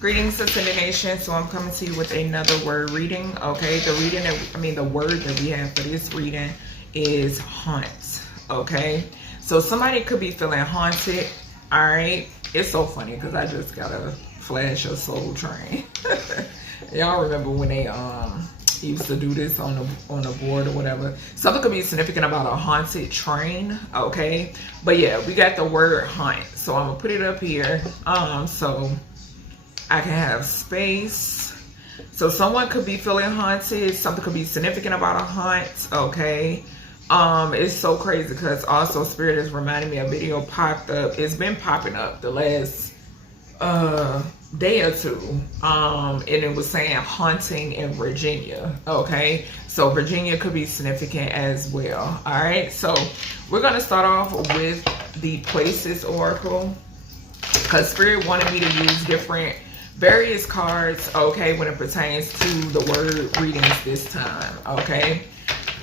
Greetings, Ascended Nation. So I'm coming to you with another word reading. Okay, the word that we have for this reading is haunt. Okay, so somebody could be feeling haunted. All right, it's so funny because I just got a flash of Soul Train. Y'all remember when they used to do this on the board or whatever? Something could be significant about a haunted train. Okay, but yeah, we got the word haunt. So I'm gonna put it up here. So I can have space. So someone could be feeling haunted. Something could be significant about a haunt. Okay. It's so crazy because also Spirit is reminding me a video popped up. It's been popping up the last day or two. And it was saying haunting in Virginia. Okay. So Virginia could be significant as well. All right. So we're going to start off with the Places Oracle because Spirit wanted me to use various cards, okay, when it pertains to the word readings this time, okay?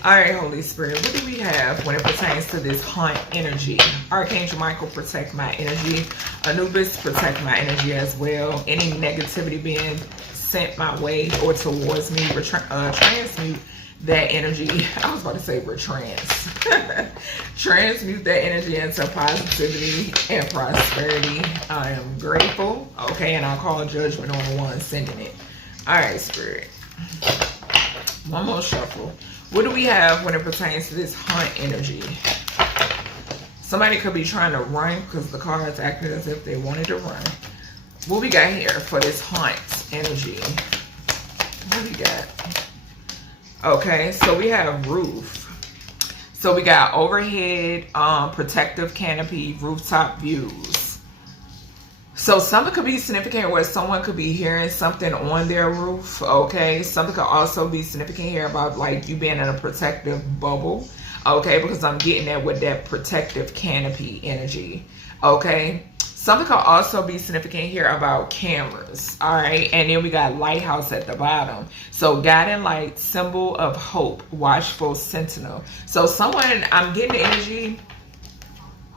All right, Holy Spirit, what do we have when it pertains to this haunt energy? Archangel Michael, protect my energy. Anubis, protect my energy as well. Any negativity being sent my way or towards me, transmute that energy. I was about to say transmute that energy into positivity and prosperity. I am grateful, okay, and I'll call judgment on the one sending it. All right, Spirit. One more shuffle. What do we have when it pertains to this haunt energy? Somebody could be trying to run because the cards acted as if they wanted to run. What we got here for this haunt energy? What do we got? Okay, so we have roof. So we got overhead, protective canopy, rooftop views. So something could be significant where someone could be hearing something on their roof. Okay, something could also be significant here about like you being in a protective bubble. Okay, because I'm getting that with that protective canopy energy. Okay. Something could also be significant here about cameras, all right? And then we got lighthouse at the bottom. So guiding light, symbol of hope, watchful sentinel. So someone, I'm getting the energy.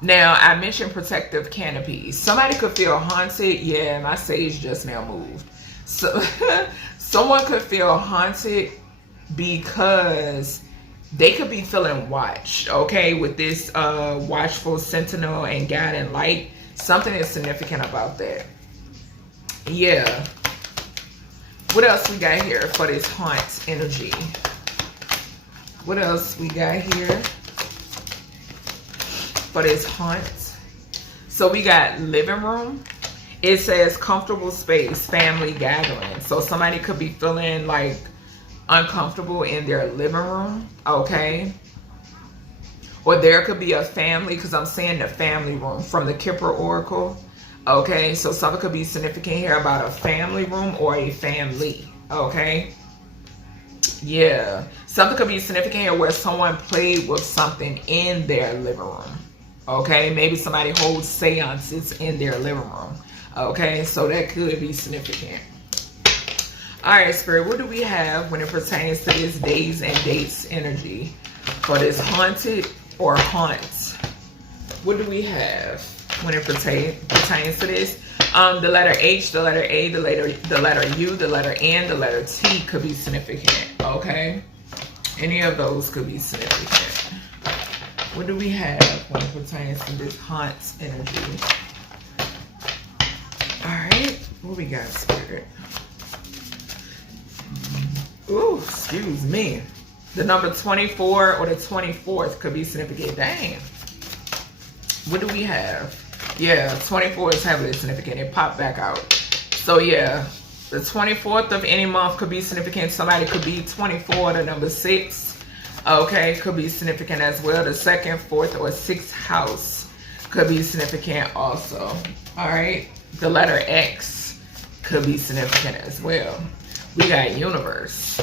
Now, I mentioned protective canopy. Somebody could feel haunted. Yeah, my sage just now moved. So someone could feel haunted because they could be feeling watched, okay? With this watchful sentinel and guiding light. Something is significant about that. Yeah. What else we got here for this haunt energy? What else we got here for this haunt? So we got living room. It says comfortable space, family gathering. So somebody could be feeling like uncomfortable in their living room. Okay. Or there could be a family, because I'm saying the family room from the Kipper Oracle. Okay, so something could be significant here about a family room or a family. Okay. Yeah. Something could be significant here where someone played with something in their living room. Okay. Maybe somebody holds seances in their living room. Okay. So that could be significant. All right, Spirit. What do we have when it pertains to this days and dates energy for this haunted or haunts? What do we have when it pertains to this? The letter H, the letter A, the letter U, the letter N, the letter T could be significant. Okay, any of those could be significant. What do we have when it pertains to this haunts energy? All right, what we got, Spirit? Ooh, excuse me. The number 24 or the 24th could be significant. Dang. What do we have? Yeah, 24 is heavily significant. It popped back out. So yeah, the 24th of any month could be significant. Somebody could be 24, the number 6. Okay, could be significant as well. The 2nd, 4th, or 6th house could be significant also. All right. The letter X could be significant as well. We got universe.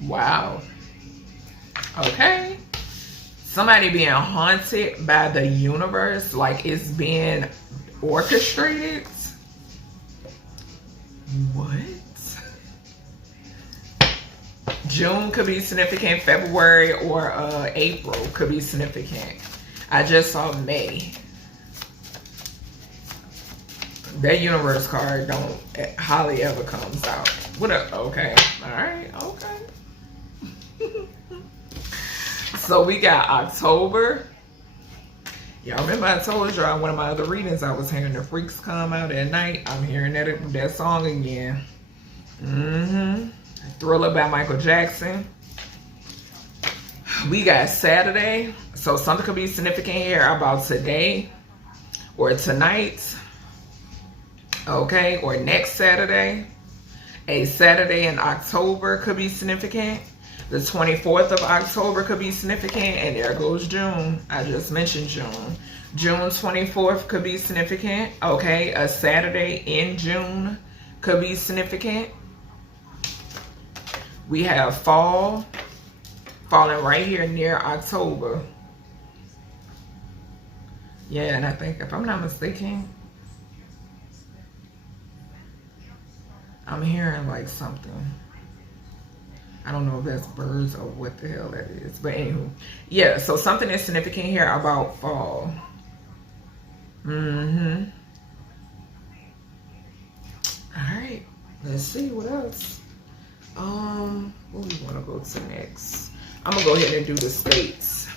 Wow. Okay. Somebody being haunted by the universe, like it's being orchestrated. What? June could be significant. February or April could be significant. I just saw May. That universe card don't hardly ever comes out. What up? Okay. All right. Okay. So we got October. Y'all remember I told y'all in one of my other readings I was hearing the freaks come out at night. I'm hearing that song again. Thriller by Michael Jackson. We got Saturday. So something could be significant here about today or tonight. Okay, or next Saturday. A Saturday in October could be significant. The 24th of October could be significant. And there goes June. I just mentioned June. June 24th could be significant. Okay, a Saturday in June could be significant. We have fall. Falling right here near October. Yeah, and I think, if I'm not mistaken, I'm hearing like something. I don't know if that's birds or what the hell that is. But anywho, yeah, so something is significant here about fall. All right, let's see what else. What we want to go to next? I'm gonna go ahead and do the states.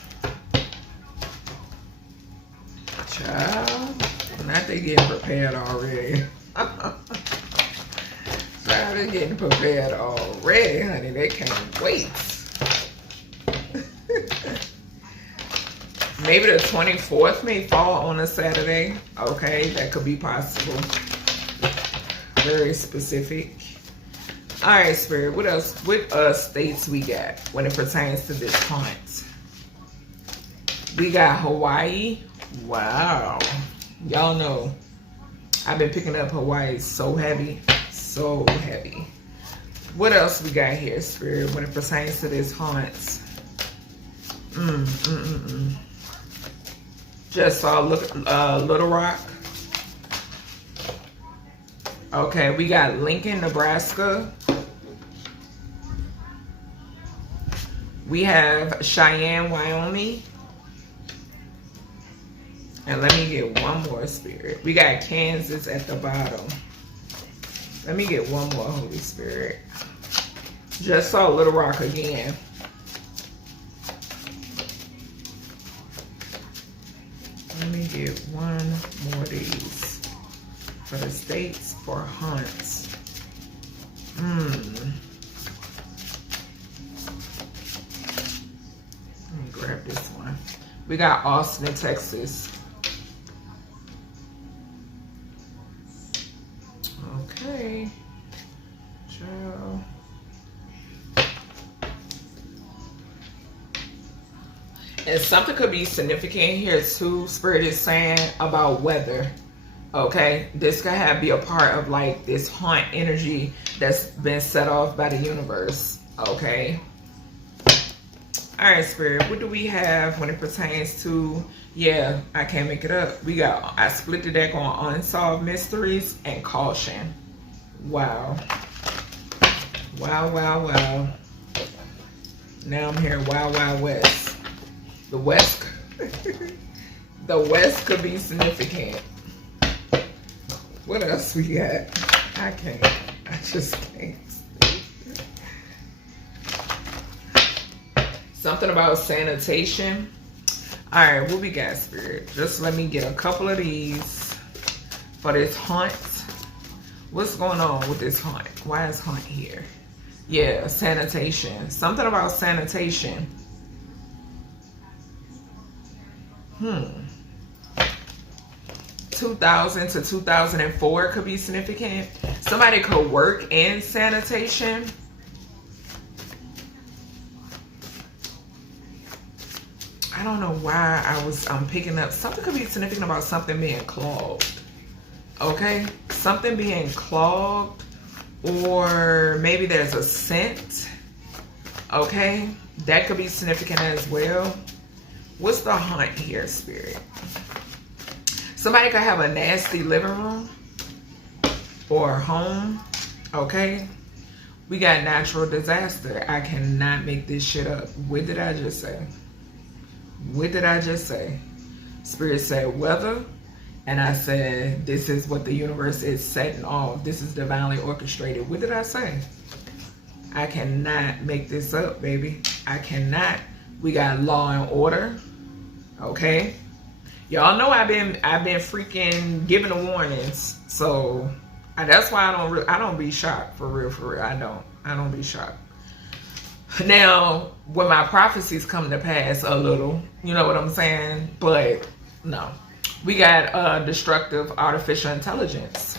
Child, not they getting prepared already. Child, they're getting prepared already, honey. They can't wait. Maybe the 24th may fall on a Saturday. Okay, that could be possible. Very specific. All right, Spirit, what else? What states we got when it pertains to this haunt? We got Hawaii. Wow. Y'all know I've been picking up Hawaii so heavy. So heavy. What else we got here, Spirit, when it pertains to this haunt? Just saw Little Rock. Okay, we got Lincoln, Nebraska. We have Cheyenne, Wyoming. And let me get one more, Spirit. We got Kansas at the bottom. Let me get one more, Holy Spirit. Just saw Little Rock again. Let me get one more of these for the states for hunts. Let me grab this one. We got Austin, Texas. Okay. Child. And something could be significant here too, Spirit is saying, about weather. Okay, this could be a part of like this haunt energy that's been set off by the universe. Okay. All right, Spirit, what do we have when it pertains to, yeah, I can't make it up. I split the deck on Unsolved Mysteries and Caution. Wow. Wow, wow, wow. Now I'm hearing Wild Wild West. The West, the West could be significant. What else we got? I just can't. Something about sanitation. All right, what we got, Spirit? Just let me get a couple of these for this haunt. What's going on with this haunt? Why is haunt here? Yeah, sanitation. Something about sanitation. 2000 to 2004 could be significant. Somebody could work in sanitation. I don't know why I'm picking up. Something could be significant about something being clogged. Okay? Something being clogged, or maybe there's a scent. Okay? That could be significant as well. What's the haunt here, Spirit? Somebody could have a nasty living room or home. Okay? We got natural disaster. I cannot make this shit up. What did I just say? What did I just say? Spirit said weather And I said, this is what the universe is setting off. This is divinely orchestrated. What did I say? I cannot make this up, baby. I cannot. We got law and order. Okay. Y'all know I've been freaking giving the warnings. So that's why I don't be shocked, for real. I don't be shocked. Now, when my prophecies come to pass a little, you know what I'm saying? But no. We got destructive artificial intelligence.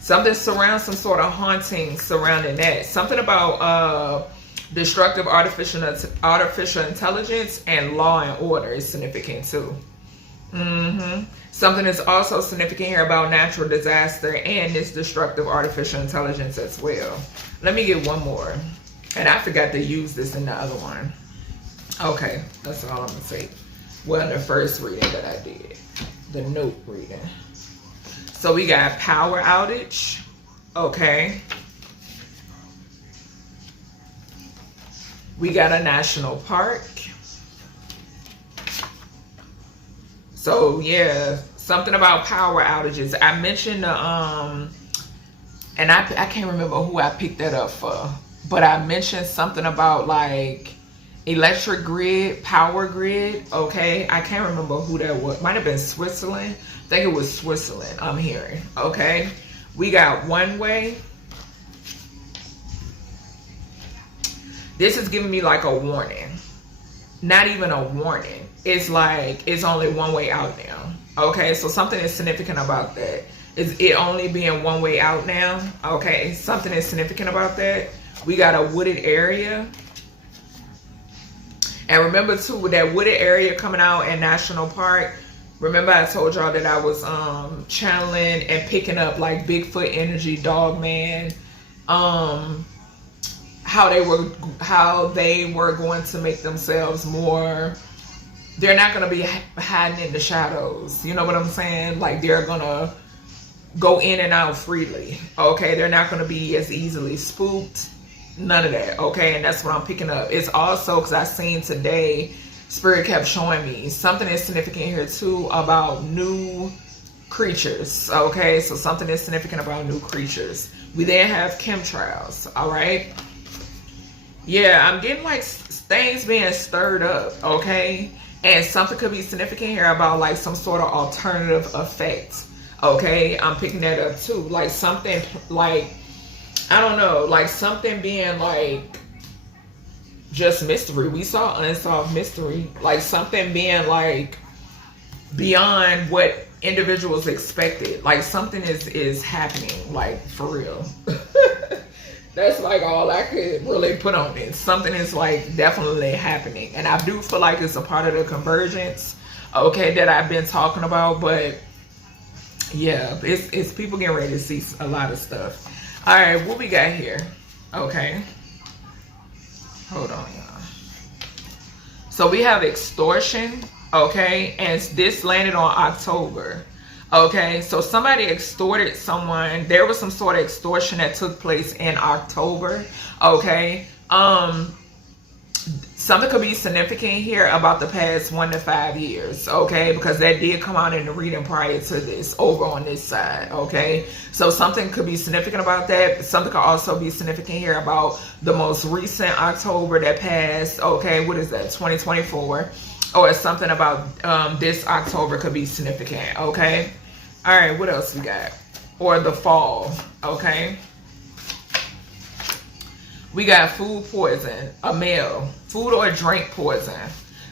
Something surrounds some sort of haunting surrounding that. Something about destructive artificial intelligence and law and order is significant too. Something is also significant here about natural disaster and this destructive artificial intelligence as well. Let me get one more. And I forgot to use this in the other one. Okay, that's all I'm gonna say. Well, the first reading that I did, the note reading. So we got power outage. Okay. We got a national park. So yeah, something about power outages. I mentioned and I can't remember who I picked that up for, but I mentioned something about like electric grid, power grid. Okay, I can't remember who that was. Might have been Switzerland. I think it was Switzerland. I'm hearing. Okay, we got one way. This is giving me like a warning. Not even a warning. It's like it's only one way out now. Okay, so something is significant about that. Is it only being one way out now? Okay, something is significant about that. We got a wooded area. And remember too, with that wooded area coming out in National Park, remember I told y'all that I was channeling and picking up like Bigfoot energy, dog man, how they were going to make themselves more, they're not going to be hiding in the shadows. You know what I'm saying? Like they're going to go in and out freely. Okay, they're not going to be as easily spooked. None of that. Okay, and that's what I'm picking up. It's also because I seen today, Spirit kept showing me something is significant here too about new creatures. Okay, so something is significant about new creatures. We then have chemtrails. All right. Yeah, I'm getting like things being stirred up. Okay, and something could be significant here about like some sort of alternative effect. Okay, I'm picking that up too. Like something like, I don't know, like something being like just mystery. We saw unsolved mystery. Like something being like beyond what individuals expected. Like something is happening, like for real. That's like all I could really put on it. Something is like definitely happening. And I do feel like it's a part of the convergence, okay, that I've been talking about. But yeah, it's people getting ready to see a lot of stuff. All right, what we got here? Okay. Hold on, y'all. So we have extortion, okay? And this landed on October. Okay, so somebody extorted someone. There was some sort of extortion that took place in October. Okay. Something could be significant here about the past 1 to 5 years. Okay, because that did come out in the reading prior to this over on this side. Okay, so something could be significant about that. Something could also be significant here about the most recent October that passed. Okay, what is that? 2024. Or something about this October could be significant. Okay. All right, what else we got? Or the fall. Okay. We got food poison, a male, food or drink poison.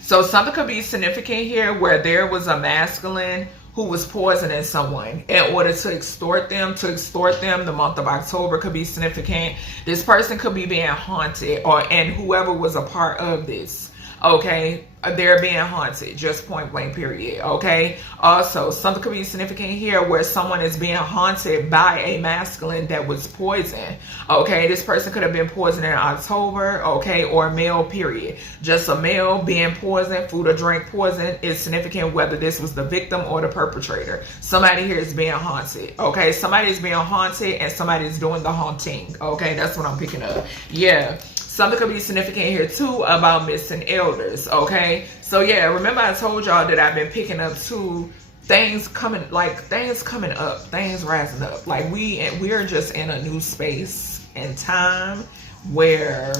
So something could be significant here where there was a masculine who was poisoning someone in order to extort them. The month of October could be significant. This person could be being haunted, and whoever was a part of this, okay, they're being haunted, just point blank period. Okay, also something could be significant here where someone is being haunted by a masculine that was poisoned. Okay, this person could have been poisoned in October, okay, or male, period. Just a male being poisoned, food or drink poison is significant whether this was the victim or the perpetrator. Somebody here is being haunted. Okay, somebody is being haunted and somebody is doing the haunting. Okay, that's what I'm picking up. Yeah. Something could be significant here too about missing elders, okay? So yeah, remember I told y'all that I've been picking up too, things coming up, things rising up. Like we're just in a new space and time where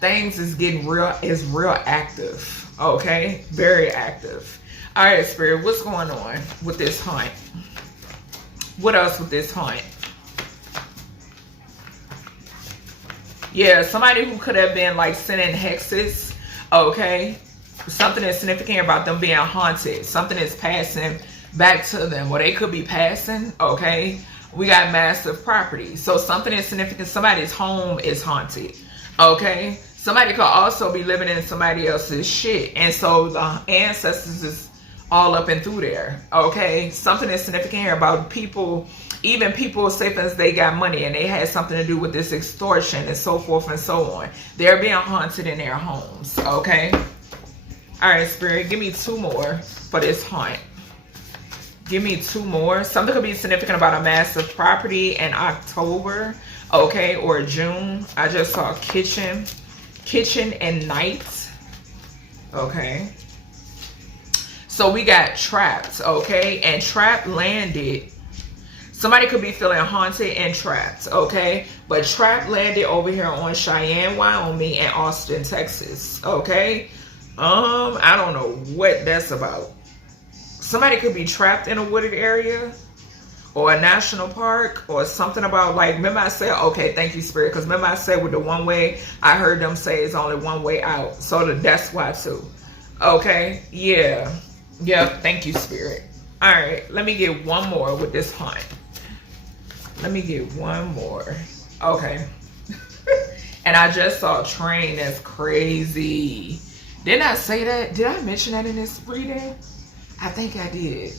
things is getting real active, okay? Very active. All right, Spirit, what's going on with this haunt? What else with this haunt? Yeah, somebody who could have been like sending hexes, okay? Something is significant about them being haunted. Something is passing back to them, or they could be passing, okay? We got massive property. So something is significant. Somebody's home is haunted, okay? Somebody could also be living in somebody else's shit. And so the ancestors is all up and through there, okay? Something is significant here about people. Even people say things they got money and they had something to do with this extortion and so forth and so on. They're being haunted in their homes, okay? All right, Spirit, give me 2 more for this haunt. Give me 2 more. Something could be significant about a massive property in October, okay, or June. I just saw kitchen and night, okay? So we got trapped, okay? And trap landed. Somebody could be feeling haunted and trapped, okay? But trap landed over here on Cheyenne, Wyoming and Austin, Texas, okay? I don't know what that's about. Somebody could be trapped in a wooded area or a national park or something about, like, remember I said, okay, thank you, Spirit, because remember I said with the one way, I heard them say it's only one way out. So that's why too, okay? Yeah, thank you, Spirit. All right, let me get one more with this haunt. Let me get one more. Okay. And I just saw a train. That's crazy. Didn't I say that? Did I mention that in this reading? I think I did.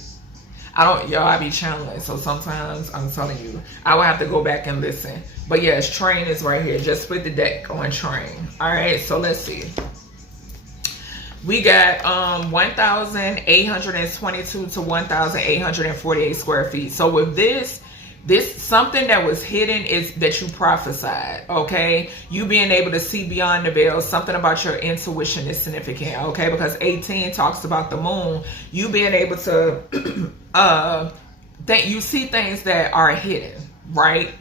I be channeling. So sometimes I'm telling you, I will have to go back and listen. But yes, train is right here. Just put the deck on train. All right, so let's see. We got 1,822 to 1,848 square feet. So with this something that was hidden is that you prophesied, okay? You being able to see beyond the veil, something about your intuition is significant, okay? Because 18 talks about the moon. You being able to, you see things that are hidden, right?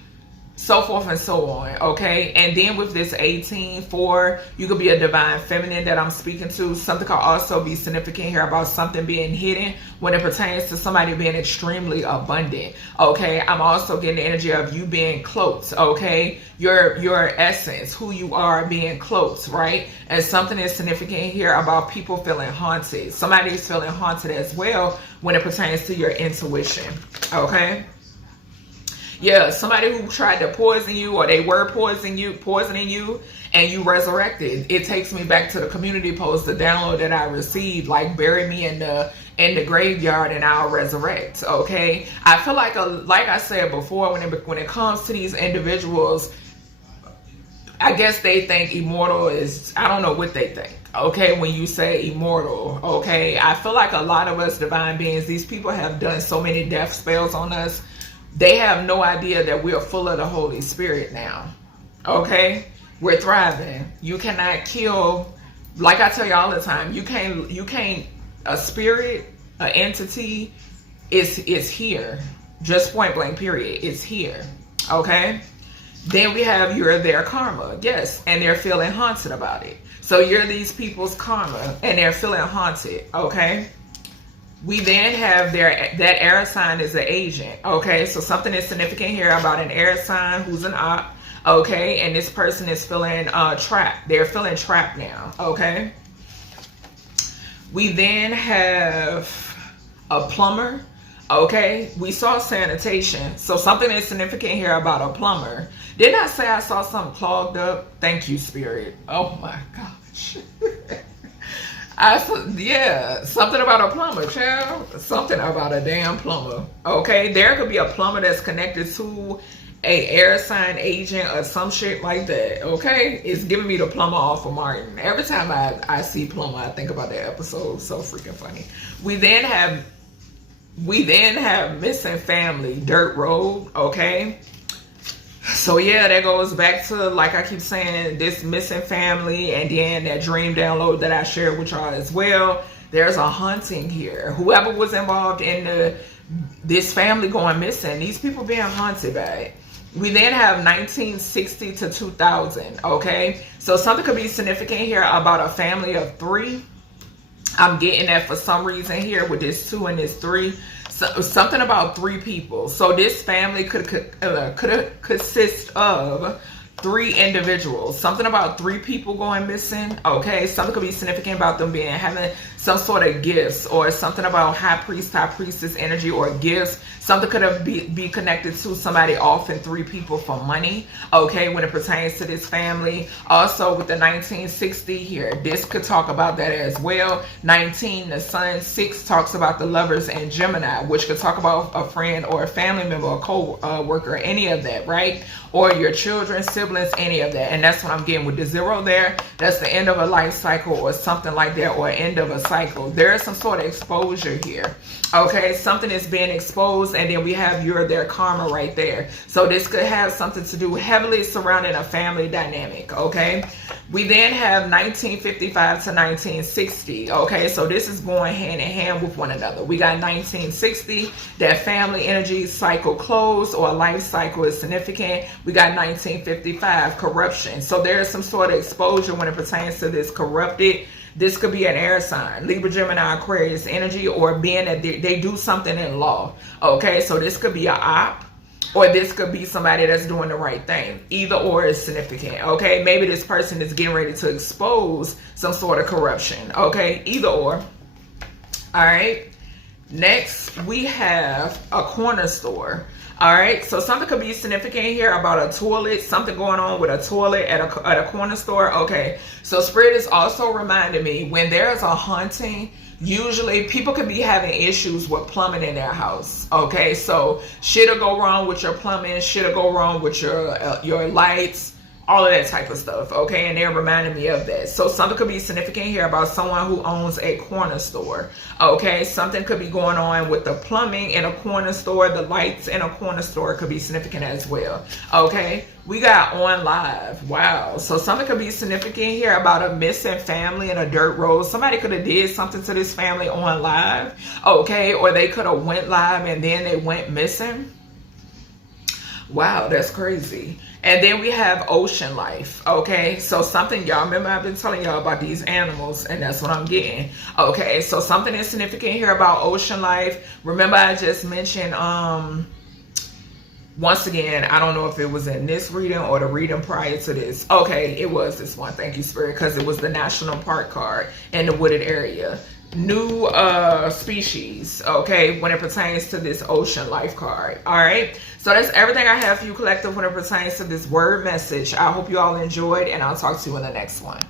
So forth and so on, okay? And then with this 18-4, you could be a divine feminine that I'm speaking to. Something could also be significant here about something being hidden when it pertains to somebody being extremely abundant, okay? I'm also getting the energy of you being cloaked, okay? Your essence, who you are being cloaked, right? And something is significant here about people feeling haunted. Somebody's feeling haunted as well when it pertains to your intuition, okay? Yeah, somebody who tried to poison you, or they were poisoning you, and you resurrected. It takes me back to the community post, the download that I received, like bury me in the graveyard and I'll resurrect. Okay, I feel like I said before, when it comes to these individuals, I guess they think immortal is, I don't know what they think. Okay, when you say immortal, okay, I feel like a lot of us divine beings, these people have done so many death spells on us. They have no idea that we're full of the Holy Spirit now, okay? We're thriving. You cannot kill, like I tell you all the time, you can't, a spirit, an entity is here. Just point blank period, it's here, okay? Then we have you're their karma, yes, and they're feeling haunted about it. So you're these people's karma and they're feeling haunted, okay? We then have that air sign is an agent, okay? So something is significant here about an air sign who's an op, okay? And this person is feeling trapped. They're feeling trapped now, okay? We then have a plumber, okay? We saw sanitation. So something is significant here about a plumber. Didn't I say I saw something clogged up? Thank you, Spirit. Oh my gosh. Yeah, something about a plumber, child. Something about a damn plumber. Okay, there could be a plumber that's connected to a air sign agent or some shit like that. Okay, it's giving me the plumber off of Martin. Every time I see plumber, I think about that episode. So freaking funny. We then have missing family, dirt road. Okay. So yeah, that goes back to, like I keep saying, this missing family, and then that dream download that I shared with y'all as well. There's a haunting here. Whoever was involved in this family going missing, these people being haunted by it. We then have 1960 to 2000, okay? So something could be significant here about a family of 3. I'm getting that for some reason here with this 2 and this 3. So, something about 3 people. So this family could consist of 3 individuals. Something about 3 people going missing. Okay, something could be significant about them having some sort of gifts, or something about high priest, high priestess energy, or gifts. Something could be connected to somebody offering 3 people for money. Okay, when it pertains to this family. Also with the 1960 here, this could talk about that as well. 19, the sun. 6 talks about the lovers and Gemini, which could talk about a friend or a family member, a co-worker, any of that, right? Or your children, siblings, any of that. And that's what I'm getting with the 0 there. That's the end of a life cycle or something like that, or end of a cycle. There is some sort of exposure here. Okay, something is being exposed, and then we have their karma right there. So this could have something to do heavily surrounding a family dynamic. Okay, we then have 1955 to 1960. Okay, so this is going hand in hand with one another. We got 1960, that family energy cycle closed, or a life cycle is significant. We got 1955, corruption. So there is some sort of exposure when it pertains to this corrupted. This could be an air sign, Libra, Gemini, Aquarius energy, or being that they do something in law. Okay, so this could be an op, or this could be somebody that's doing the right thing. Either or is significant. Okay, maybe this person is getting ready to expose some sort of corruption. Okay, either or. All right, next we have a corner store. All right, so something could be significant here about a toilet, something going on with a toilet at a corner store. Okay, so Spirit is also reminding me, when there's a haunting, usually people could be having issues with plumbing in their house. Okay, so shit'll go wrong with your plumbing, shit'll go wrong with your lights, all of that type of stuff. Okay, and they're reminding me of that. So something could be significant here about someone who owns a corner store. Okay, something could be going on with the plumbing in a corner store, the lights in a corner store could be significant as well. Okay, we got on live. Wow, so something could be significant here about a missing family in a dirt road. Somebody could have did something to this family on live. Okay, or they could have went live and then they went missing. Wow, that's crazy. And then we have ocean life. Okay, so something, y'all remember I've been telling y'all about these animals, and that's what I'm getting. Okay, so something is significant here about ocean life. Remember I just mentioned, once again, I don't know if it was in this reading or the reading prior to this. Okay, it was this one. Thank you, Spirit, because it was the national park card in the wooded area. New species, okay, when it pertains to this ocean life card. All right, so that's everything I have for you, collective, when it pertains to this word message. I hope you all enjoyed, and I'll talk to you in the next one.